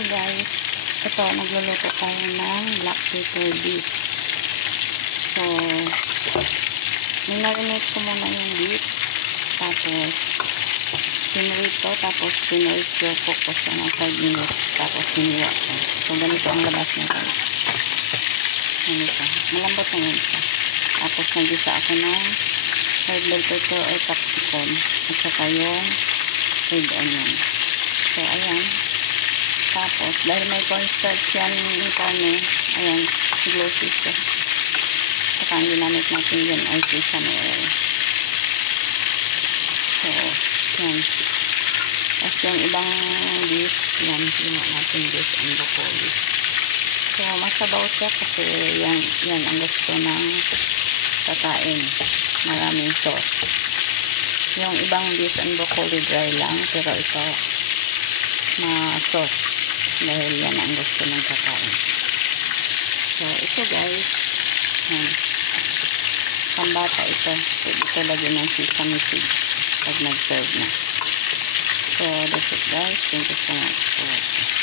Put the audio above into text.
So guys, ito, nagluluto tayo ng black pepper beef. So, minarinate ko muna yung beef. Tapos, pinrito. Tapos, pinrito ko siya ng 5 minutes. Tapos, hiniwa ko. So, ganito ang labas nito. Ganito. Malambot na yun siya. Tapos, nagisa ako ng red bell pepper or capsicum. At saka yung red onion. So, ayan. Tapos, dahil may cornstarch yan yung karne, ayan, glossy siya. Saka ang ginamit natin yun ay sesame oil. So, yan. Tapos yung ibang beef, yan, ginawa natin beef and broccoli. So, masabaw siya kasi yan ang gusto ng kakain. Maraming sauce. Yung ibang beef and broccoli dry lang, pero ito, sauce. Dahil yan ang gusto ng kakain. So, ito guys, yan. Pambata ito. Pwede ito lagyan ng sesame seeds pag nag-serve na. So, that's it guys. Thank you so much for watching.